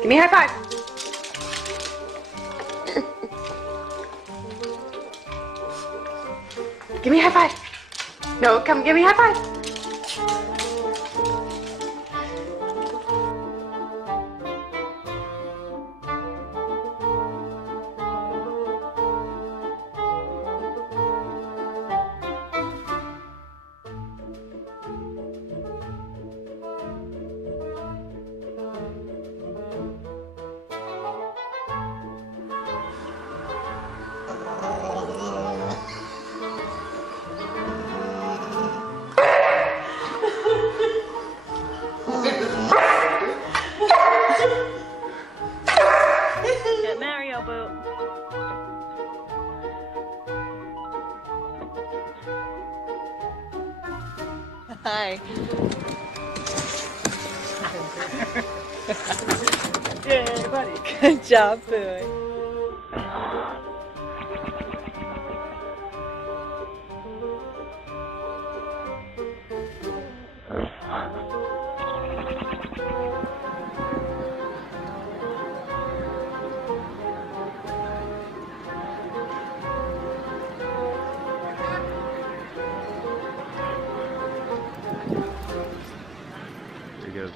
Give me a high five. Give me a high five. No, come give me a high five. Get Mario boot. Hi. Yeah, buddy. Good job, Boo. There you go.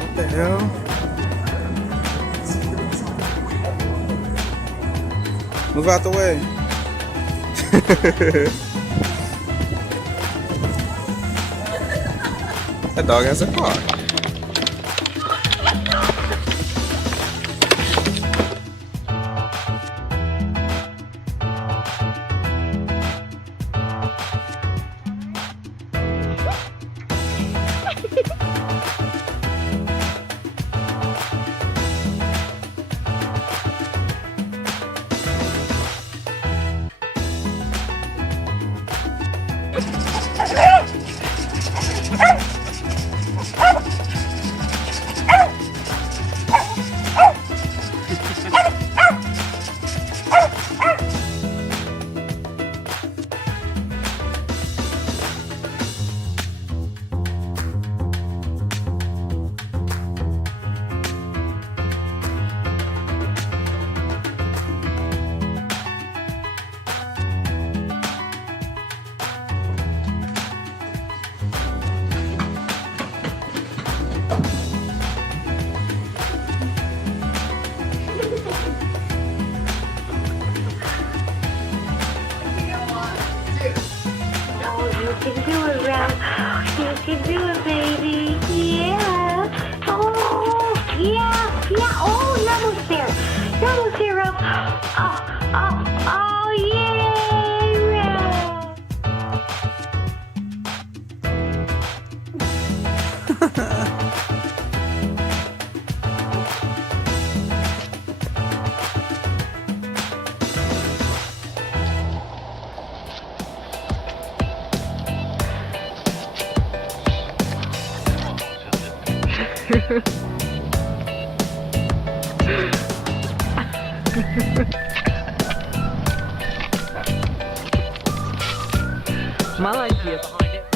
What the hell? Move out the way. That dog has a car. You can do it, Ralph. You can do it, baby. Yeah. Oh, yeah. Yeah. Oh, you're almost there. You're almost there, Ralph. Oh, yay, Ralph. Молодец.